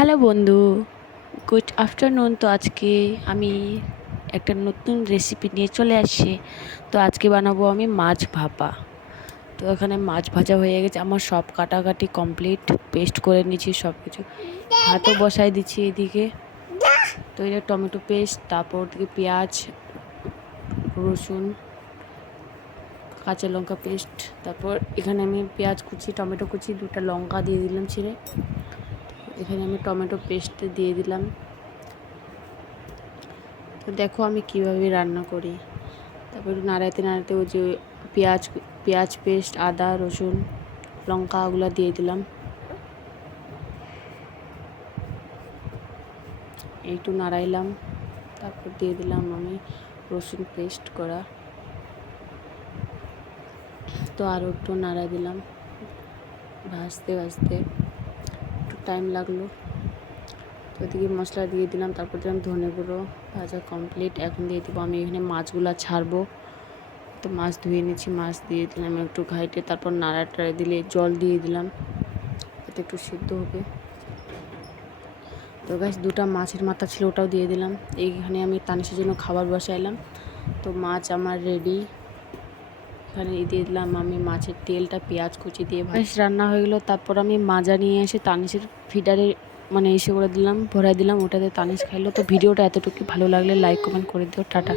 Hello বন্ধু, good afternoon. তো আজকে আমি একটা নতুন রেসিপি নিয়ে চলে আসছি। তো আজকে বানাবো আমি মাছ ভাপা। তো এখানে মাছ ভাজা হয়ে গেছে, আমার সব কাটাকাটি কমপ্লিট, পেস্ট করে নিচ্ছি সব কিছু। ভাতও বসাই দিচ্ছি এদিকে। তো এটা টমেটো পেস্ট, তারপর ওদিকে পেঁয়াজ, রসুন, কাঁচা লঙ্কা পেস্ট, তারপর এখানে আমি পেঁয়াজ কুচি, টমেটো কুচি, দুটো লঙ্কা দিয়ে দিলাম ছিঁড়ে। এখানে আমি টমেটো পেস্ট দিয়ে দিলাম। তো দেখো আমি কিভাবে রান্না করি। তারপর নাড়াতে নাড়াতে ওই যে পেঁয়াজ পেস্ট, আদা রসুন লঙ্কা ওগুলো দিয়ে দিলাম। একটু নাড়াইলাম, তারপর দিয়ে দিলাম আমি রসুন পেস্ট করা। তো আরও একটু নাড়াই দিলাম, ভাজতে ভাজতে একটু টাইম লাগলো। তো ওদিকে মশলা দিয়ে দিলাম, তারপর দিলাম ধনে গুঁড়ো। ভাজা কমপ্লিট, এখন দিয়ে দেবো আমি এখানে মাছগুলো ছাড়বো। তো মাছ ধুয়ে নিচ্ছি, মাছ দিয়ে দিলাম একটু ঘাইটে, তারপর নাড়াটা দিলে জল দিয়ে দিলাম যাতে একটু সিদ্ধ হবে। তো গাছ দুটো মাছের মাথা ছিল, ওটাও দিয়ে দিলাম। এইখানে আমি তানিশের জন্য খাবার বসাইলাম। তো মাছ আমার রেডি। এখানে দিয়ে দিলাম আমি মাছের তেলটা, পেঁয়াজ কুচি দিয়ে বেশ রান্না হয়ে গেলো। তারপর আমি মাজা নিয়ে এসে তানিশের ফিডারে এসে করে দিলাম, ভরাই দিলাম, ওটাতে তানিশ খাইলো। তো ভিডিওটা এতটুকু, ভালো লাগলে লাইক কমেন্ট করে দিও। টাটা।